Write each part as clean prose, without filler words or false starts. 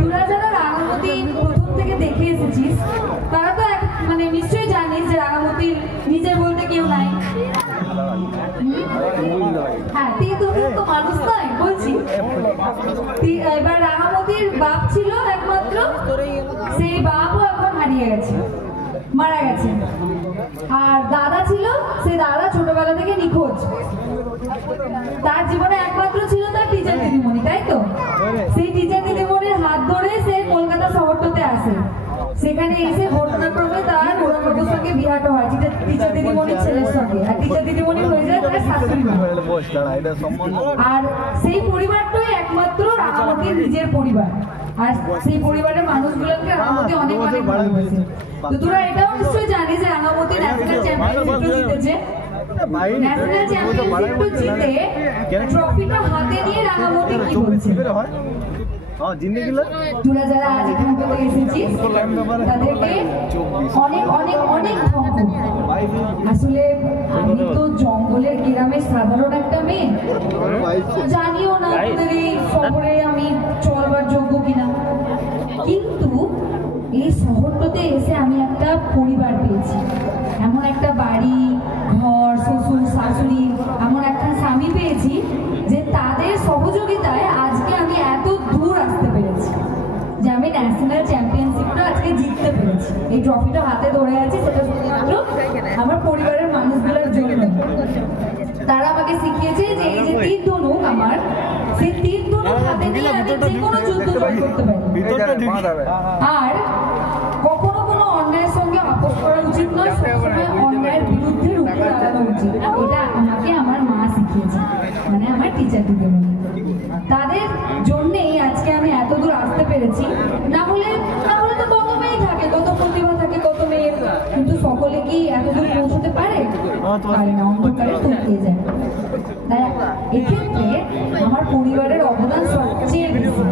তোরা যারা রাঙামতি প্রথম থেকে দেখে এসেছিস তারা তো মানে নিশ্চয়ই জানিস যে রাঙামতির নিজের বলতে কেউ নাই। হ্যাঁ, তুমি তো মানুষ নয় বলছি। এবার রাঙামতির বাপ ছিল একমাত্র, সেই বাপও এখন হারিয়ে গেছে, মারা গেছে। আর দাদা ছিল, সেই দাদা ছোটবেলা থেকে নিখোঁজ। তার জীবনে একমাত্র ছিল তার টিচার দিদিমণি, তাই তো? সেই টিচার দিদিমণির হাত ধরে সে কলকাতা শহরটাতে আসে। সেখানে এসে ঘটনাক্রমে তার ওরঙ্গবাবুর সঙ্গে বিহাটা হয় টিচার দিদিমণির ছেলের সঙ্গে। আর টিচার দিদিমণি হয়ে যায় তার শাশুড়ি মা। আর সেই পরিবারটাই একমাত্র রাঙামতির নিজের পরিবার। আর সেই পরিবারের মানুষগুলোকে রাঙামতি অনেক অনেক ভালোবাসে। তো তোরা এটাও নিশ্চয়ই জানিস যে রাঙামতি ন্যাশনাল চ্যাম্পিয়নশিপ জিতেছে। ন্যাশনাল চ্যাম্পিয়নশিপ জিতে ট্রফিটা হাতে নিয়ে রাঙামতি কি বলছে? তোরা যারা আজ এখান থেকে এসেছিস তাদেরকে অনেক অনেক অনেক ধন্যবাদ। আসলে আমি তো জঙ্গলের গ্রামের সাধারণ একটা মেয়ে, জানিও না তোদের এই শহরে আমি চলবার যোগ্য কিনা, কিন্তু এই শহরটাতে এসে আমি একটা পরিবার পেয়েছি। এমন একটা বাড়ি, ঘর, শ্বশুর শাশুড়ি, এমন একটা স্বামী পেয়েছি যে তাদের সহযোগিতায় আজকে আমি এত দূর আসতে পেরেছি, যে আমি ন্যাশনাল চ্যাম্পিয়নশিপটা আজকে জিততে পেরেছি। এই ট্রফিটা হাতে ধরে আছি সেটা শুধুমাত্র আমার পরিবারের মানুষগুলোর জন্য। তারা আমাকে শিখিয়েছে যে এই যে তীর ধনুক আমার, সেই তীর ধনুক হাতে নিয়ে আমি যে কোনো যুদ্ধ জয় করতে পারি। আর কখনো কোনো অন্যায়ের সঙ্গে আপোষ করা উচিত নয়, সবসময় অন্যায়ের বিরুদ্ধে রুখে দাঁড়ানো উচিত। এটা আমাকে আমার মা শিখিয়েছে, মানে আমার টিচার দিদিমণি। তাদের জন্যেই আজকে আমি এত দূর আসতে পেরেছি। না হলে তো কত মেয়ে থাকে, কত প্রতিভা থাকে, কত মেয়ের, কিন্তু সকলে কি এত দূর পৌঁছতে পারে? পারে না, অন্ধকারে থমকে যায়। তাই এক্ষেত্রে আমার পরিবারের অবদান সবচেয়ে বেশি।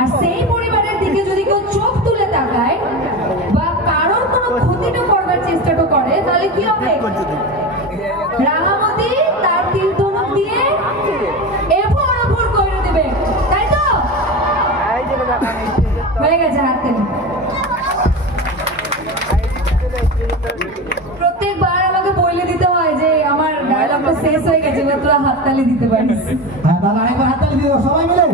আর সেই পরিবারের দিকে যদি কেউ চোখ তুলে তাকায় বা কারোর কোনো ক্ষতিটা করবার চেষ্টাটা করে, তাহলে কি হবে? রাঙামতি তার তীর ধনুক দিয়ে এভর ওভর করে দেবে, তাই তো? হয়ে গেছে, হাত থেকে। প্রত্যেকবার আমাকে বলে দিতে হয় যে আমার ডায়লগটা শেষ হয়ে গেছে, তোরা হাততালি দিতে পারিস। হ্যাঁ, তাহলে আরেকবার হাততালি দিও সবাই মিলে।